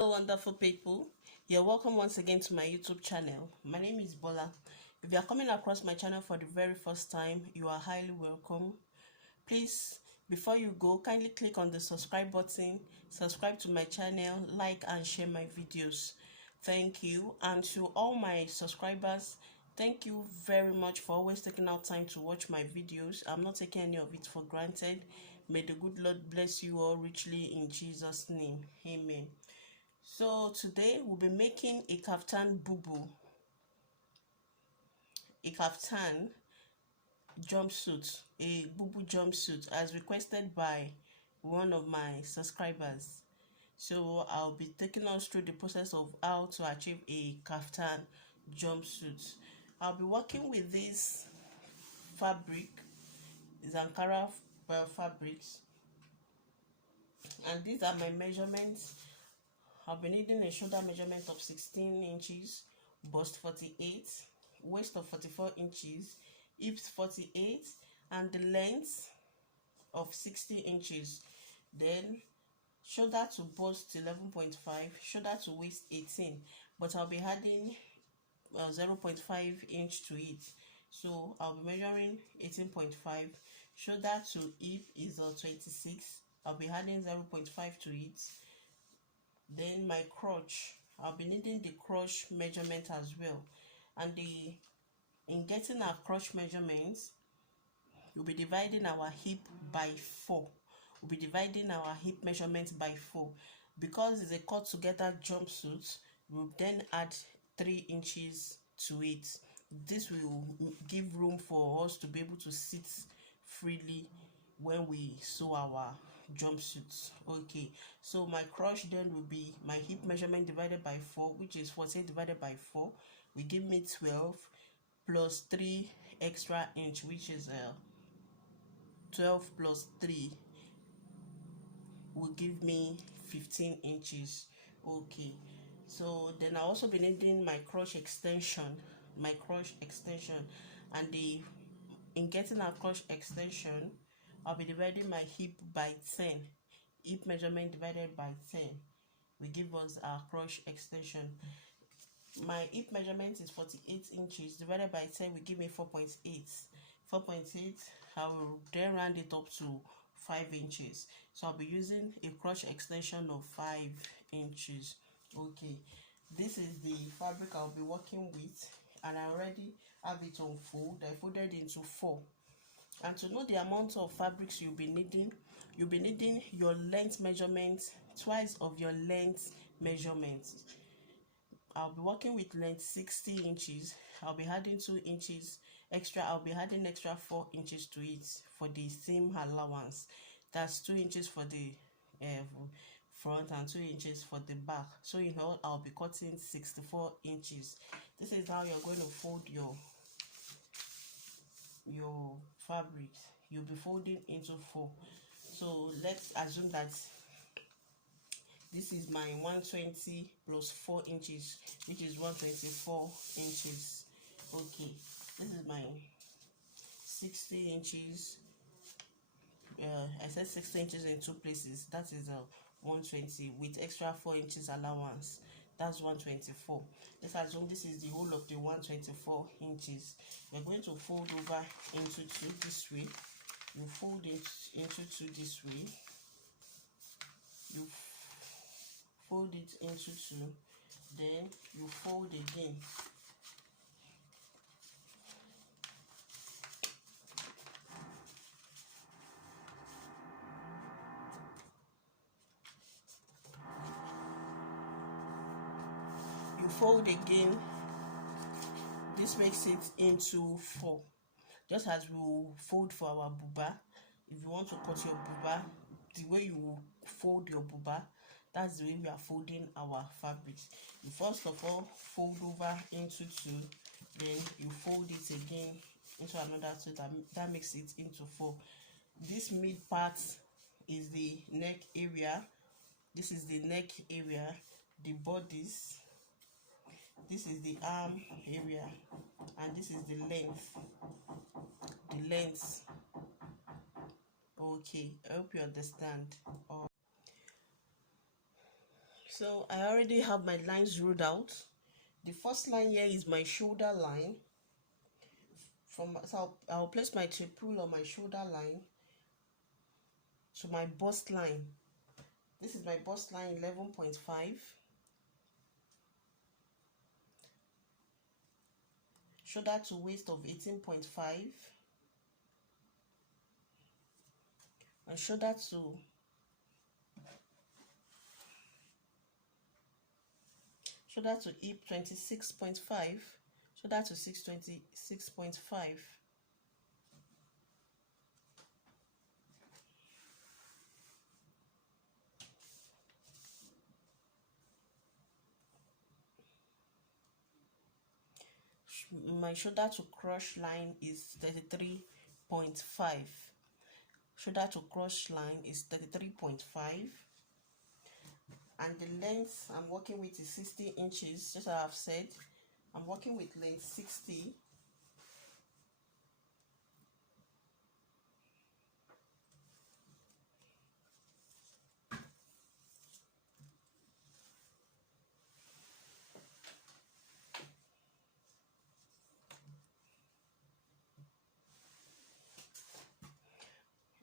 Hello wonderful people, you're welcome once again to my YouTube channel. My name is Bola. If you are coming across my channel for the very first time, you are highly welcome. Please, before you go, kindly click on the subscribe button, subscribe to my channel, like and share my videos. Thank you. And to all my subscribers, thank you very much for always taking out time to watch my videos. I'm not taking any of it for granted. May the good Lord bless you all richly in Jesus' name. Amen. So today we'll be making a kaftan bubu, a kaftan jumpsuit, a bubu jumpsuit as requested by one of my subscribers. So I'll be taking us through the process of how to achieve a kaftan jumpsuit. I'll be working with this fabric, Ankara fabrics, and these are my measurements. I'll be needing a shoulder measurement of 16 inches, bust 48, waist of 44 inches, hips 48, and the length of 60 inches. Then shoulder to bust 11.5, shoulder to waist 18, but I'll be adding 0.5 inch to it. So I'll be measuring 18.5. Shoulder to hip is 26. I'll be adding 0.5 to it. Then my crotch, I'll be needing the crotch measurement as well. And in getting our crotch measurements, we'll be dividing our hip by 4. We'll be dividing our hip measurement by 4. Because it's a cut together jumpsuit, we'll then add 3 inches to it. This will give room for us to be able to sit freely when we sew our jumpsuits. Okay, so my crotch then will be my hip measurement divided by 4, which is 14 divided by 4 will give me 12, plus 3 extra inch, which is 12 plus 3 will give me 15 inches. Okay, so then I'll also be needing my crotch extension, and in getting our crotch extension, I'll be dividing my hip by 10. Hip measurement divided by 10 will give us our crotch extension. My hip measurement is 48 inches divided by 10 will give me 4.8. 4.8, I will then round it up to 5 inches. So I'll be using a crotch extension of 5 inches. Okay, this is the fabric I'll be working with, and I already have it on fold. I folded into 4. And to know the amount of fabrics you'll be needing your length measurement, twice of your length measurement. I'll be working with length 60 inches. I'll be adding 2 inches extra. I'll be adding extra 4 inches to it for the seam allowance. That's 2 inches for the front and 2 inches for the back. So in all, I'll be cutting 64 inches. This is how you're going to fold your fabric. You'll be folding into 4. So let's assume that this is my 120 plus 4 inches, which is 124 inches. Okay, this is my 60 inches. I said 60 inches in 2 places. That is 120 with extra 4 inches allowance. That's 124. Let's assume this is the whole of the 124 inches. We're going to fold over into 2 this way. You fold it into 2 this way. You fold it into 2. Then you fold again. You fold again. This makes it into 4. Just as we will fold for our buba. If you want to cut your buba, the way you will fold your buba, that's the way we are folding our fabrics. You first of all fold over into 2, then you fold it again into another 2. That makes it into 4. This mid part is the neck area. This is the neck area, the bodice. This is the arm area, and this is the length. Okay, I hope you understand. So I already have my lines ruled out. The first line here is my shoulder line. So I'll place my tape rule on my shoulder line to my bust line. This is my bust line 11.5. Shoulder to waist of 18.5. And shoulder to hip 26.5. Shoulder to 626.5. My shoulder to crush line is 33.5. Shoulder to crush line is 33.5. And the length I'm working with is 60 inches, just as I've said. I'm working with length 60.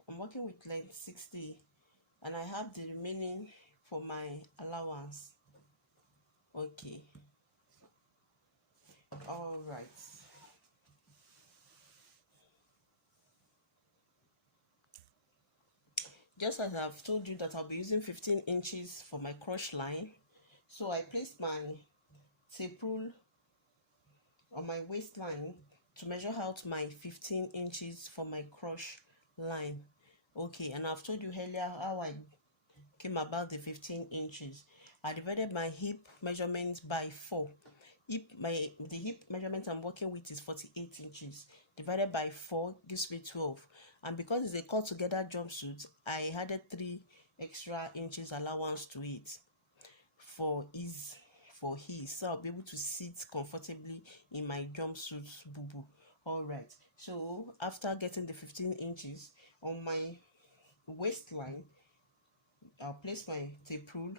I'm working with length 60, and I have the remaining for my allowance. Okay. All right. Just as I've told you that I'll be using 15 inches for my crush line, so I placed my tape rule on my waistline to measure out my 15 inches for my crush line. Okay, and I've told you earlier how I came about the 15 inches. I divided my hip measurement by 4. The hip measurement I'm working with is 48 inches. Divided by 4 gives me 12. And because it's a cut together jumpsuit, I added 3 extra inches allowance to it for ease. So I'll be able to sit comfortably in my jumpsuit bubu. All right, so after getting the 15 inches on my waistline, I'll place my tape rule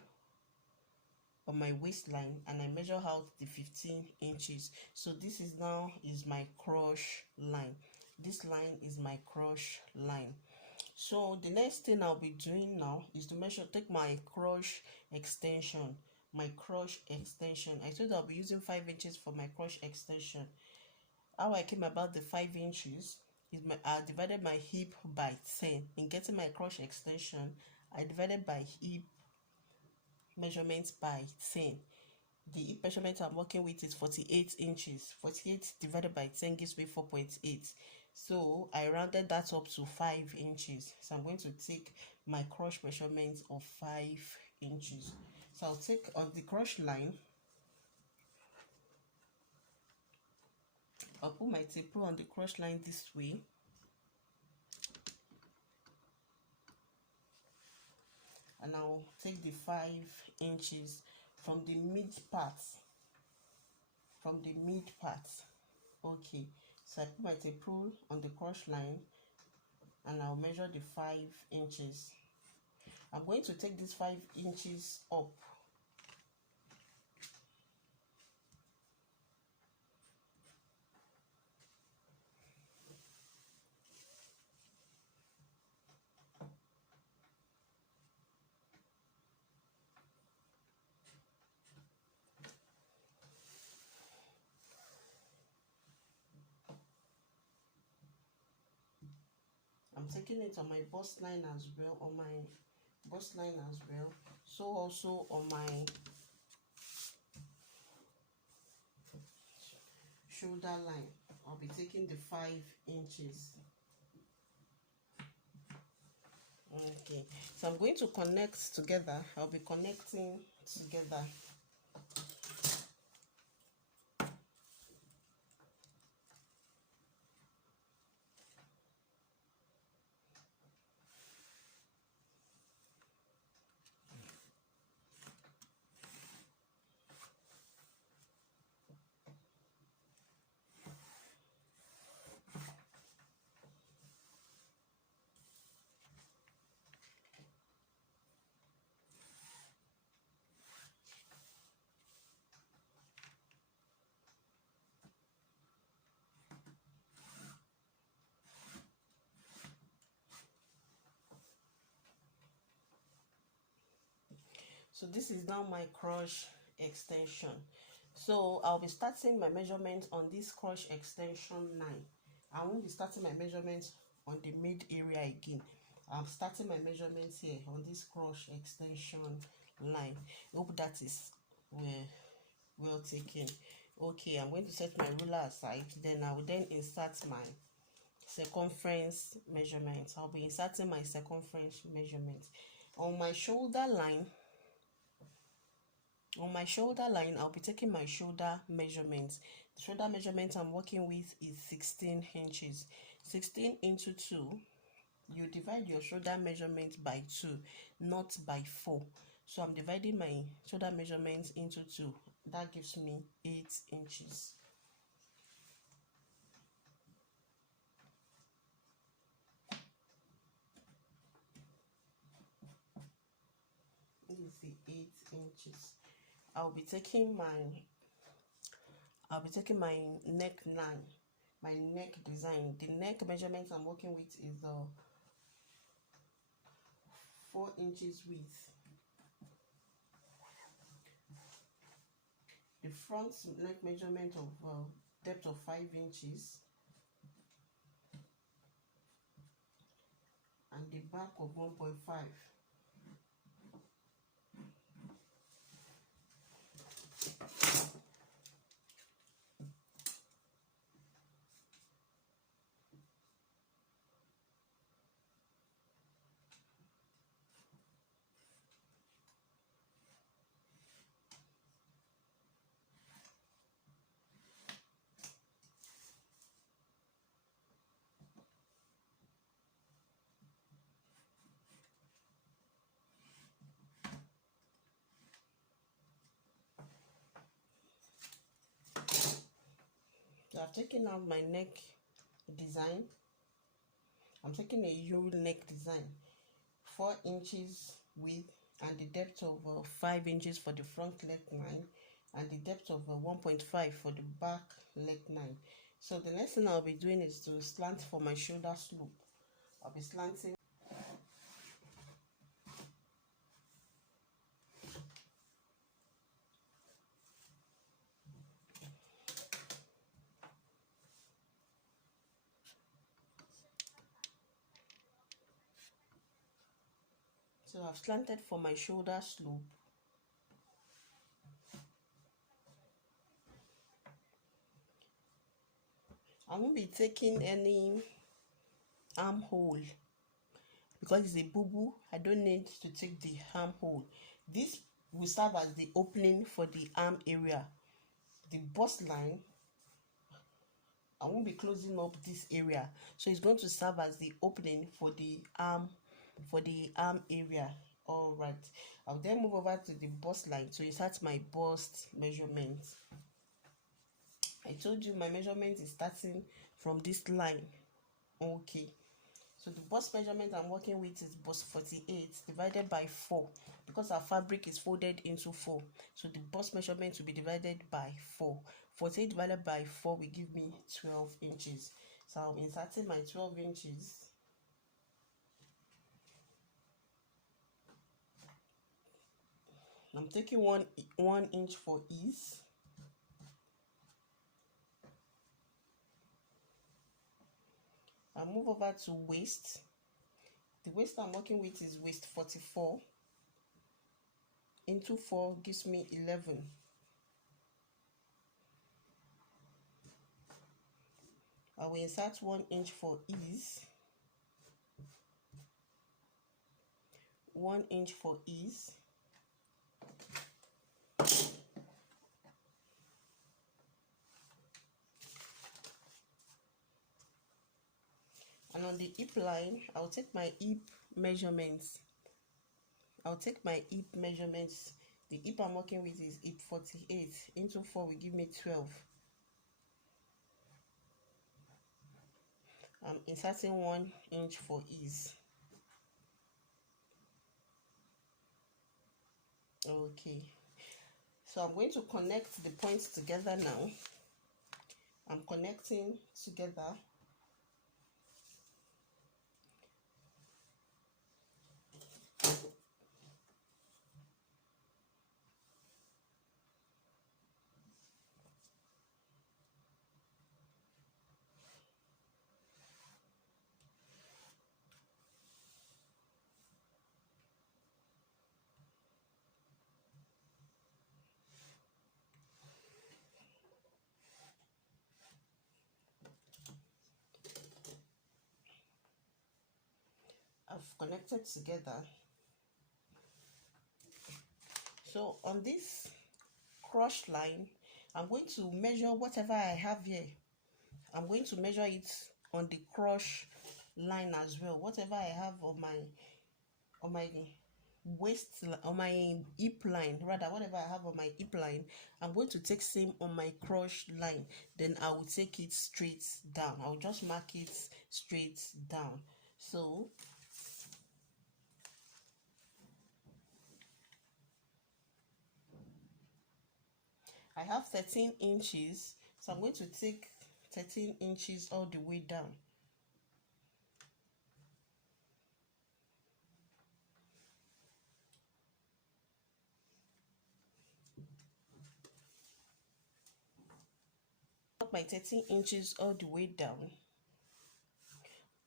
on my waistline and I measure out the 15 inches. So this is my crush line. This line is my crush line. So the next thing I'll be doing now is to take my crush extension. I told you I'll be using 5 inches for my crush extension. How I came about the 5 inches is I divided my hip by 10. In getting my crush extension, I divided by hip measurement by 10. The hip measurement I'm working with is 48 inches. 48 divided by 10 gives me 4.8. So I rounded that up to 5 inches. So I'm going to take my crush measurement of 5 inches. So I'll take on the crush line, I'll put my tape rule on the crush line this way. And I'll take the 5 inches from the mid part. Okay, so I put my tape rule on the crush line and I'll measure the 5 inches. I'm going to take this 5 inches up. I'm taking it on my bust line as well, so also on my shoulder line, I'll be taking the 5 inches. Okay, so I'm going to connect together. I'll be connecting together. So this is now my crotch extension. So I'll be starting my measurement on this crotch extension line. I won't be starting my measurements on the mid area again. I'm starting my measurements here on this crotch extension line. Hope that is well taken. Okay, I'm going to set my ruler aside. Then I will then insert my circumference measurement. I'll be inserting my circumference measurement on my shoulder line. On my shoulder line, I'll be taking my shoulder measurements. The shoulder measurement I'm working with is 16 inches. 16 into 2, you divide your shoulder measurement by 2, not by 4. So I'm dividing my shoulder measurements into 2. That gives me 8 inches. This is the 8 inches. I'll be taking my neck line, my neck design. The neck measurement I'm working with is 4 inches width. The front neck measurement of depth of 5 inches, and the back of 1.5. So I've taken out my neck design. I'm taking a U neck design, 4 inches width, and the depth of 5 inches for the front leg line, and the depth of 1.5 for the back leg line. So the next thing I'll be doing is to slant for my shoulder slope. I'll be slanting. So I've slanted for my shoulder slope. I won't be taking any armhole because it's a bubu. I don't need to take the armhole. This will serve as the opening for the arm area. The bust line, I won't be closing up this area, so it's going to serve as the opening for the arm area. All right, I'll then move over to the bust line to insert my bust measurement. I told you my measurement is starting from this line. Okay, so the bust measurement I'm working with is bust 48 divided by 4, because our fabric is folded into 4, so the bust measurement will be divided by 4. 48 divided by 4 will give me 12 inches. So I'm inserting my 12 inches. I'm taking one inch for ease. I'll move over to waist. The waist I'm working with is waist 44. Into 4 gives me 11. I will insert 1 inch for ease. 1 inch for ease. And on the hip line, I'll take my hip measurements. The hip I'm working with is hip 48. Into 4 will give me 12. I'm inserting 1 inch for ease. Okay, so I'm going to connect the points together now. I'm connecting together. I've connected together. So on this cross line, I'm going to measure whatever I have here. I'm going to measure it on the cross line as well. Whatever I have on my waist, on my hip line, rather whatever I have on my hip line, I'm going to take same on my cross line. Then I will take it straight down. I'll just mark it straight down. So I have 13 inches, so I'm going to take 13 inches all the way down. My 13 inches all the way down.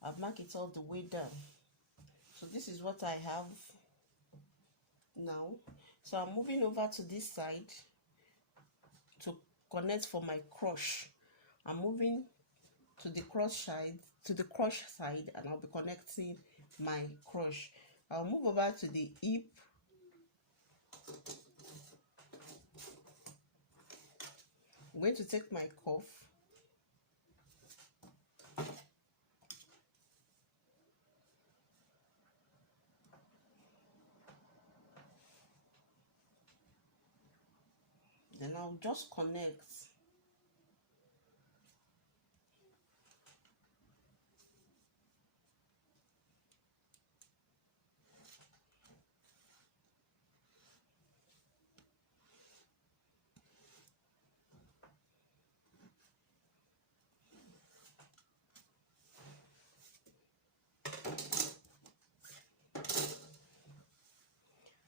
I've marked it all the way down. So this is what I have now. So I'm moving over to this side to connect for my cross. I'm moving to the cross side and I'll be connecting my cross. I'll move over to the hip. I'm going to take my cuff. Then I'll just connect.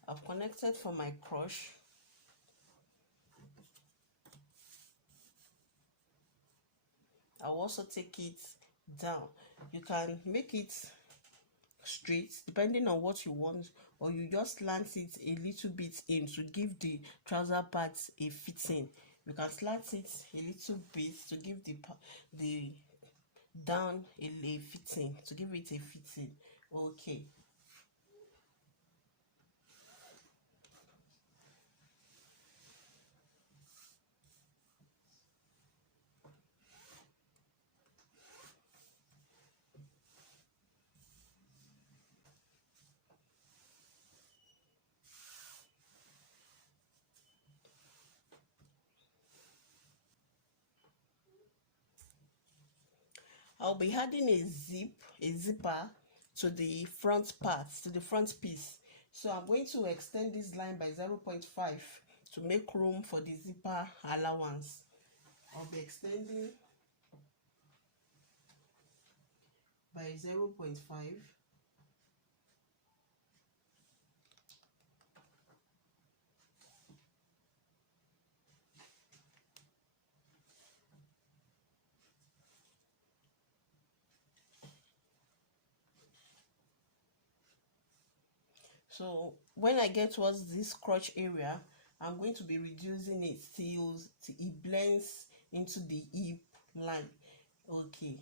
I've connected for my cross. I'll also take it down. You can make it straight depending on what you want, or you just slant it a little bit in to give the trouser parts a fitting. You can slant it a little bit to give the down a fitting, to give it a fitting. Okay. I'll be adding a zipper to the front part, to the front piece. So I'm going to extend this line by 0.5 to make room for the zipper allowance. I'll be extending by 0.5. So when I get towards this crotch area, I'm going to be reducing it till it blends into the hip line. Okay.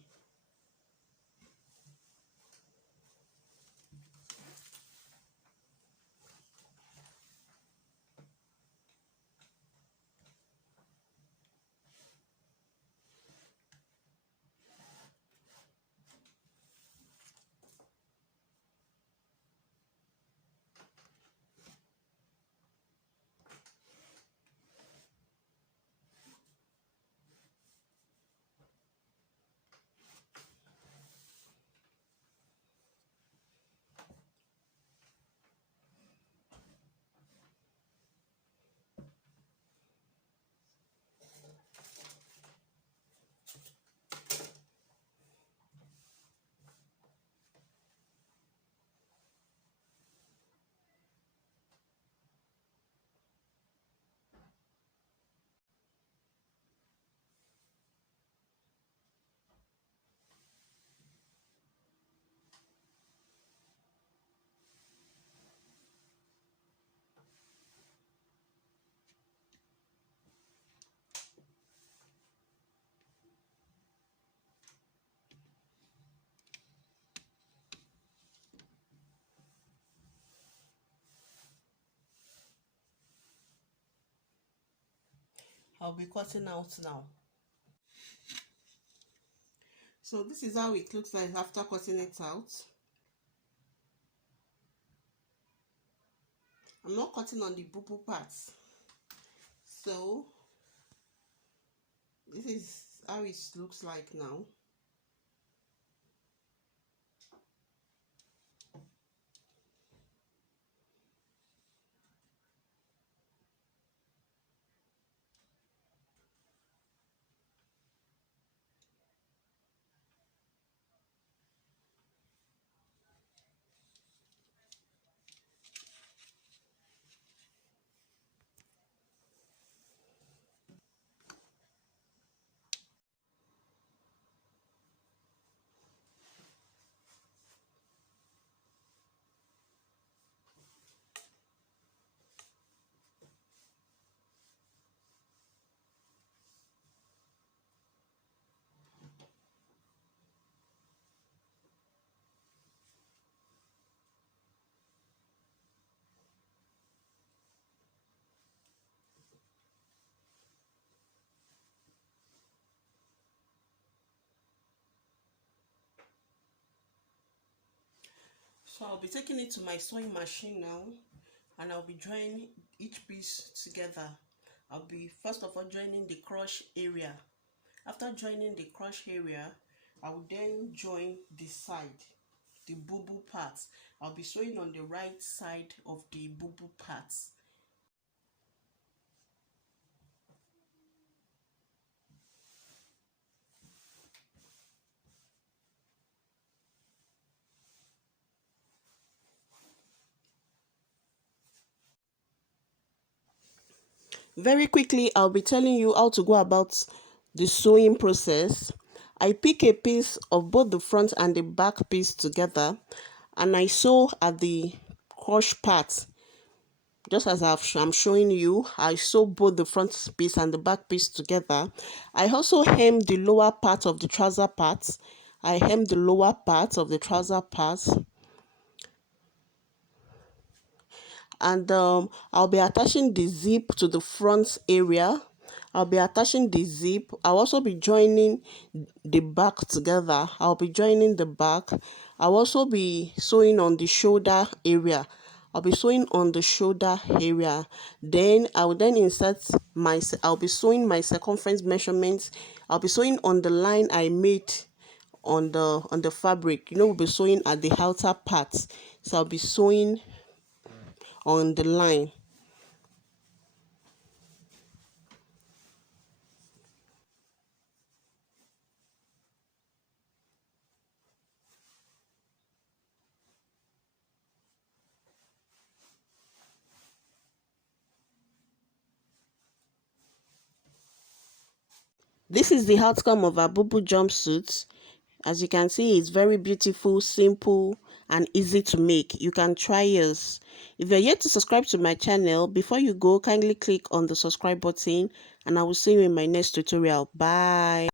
I'll be cutting out now. So this is how it looks like after cutting it out. I'm not cutting on the bubu parts. So this is how it looks like now. So I'll be taking it to my sewing machine now, and I'll be joining each piece together. I'll be first of all joining the crotch area. After joining the crotch area, I will then join the side, the bubu parts. I'll be sewing on the right side of the bubu parts. Very quickly, I'll be telling you how to go about the sewing process. I pick a piece of both the front and the back piece together, and I sew at the crotch part. Just as I'm showing you, I sew both the front piece and the back piece together. I also hem the lower part of the trouser part. I hem the lower part of the trouser part, and I'll be attaching the zip to the front area. I'll be attaching the zip. I'll also be joining the back together. I'll be joining the back. I'll also be sewing on the shoulder area. I'll be sewing on the shoulder area. Then I will then insert I'll be sewing my circumference measurements. I'll be sewing on the line I made on the fabric. We'll be sewing at the outer part. So I'll be sewing on the line. This is the outcome of our bubu jumpsuit. As you can see, it's very beautiful, simple, and easy to make. You can try yours. If you're yet to subscribe to my channel, before you go, kindly click on the subscribe button, and I will see you in my next tutorial. Bye.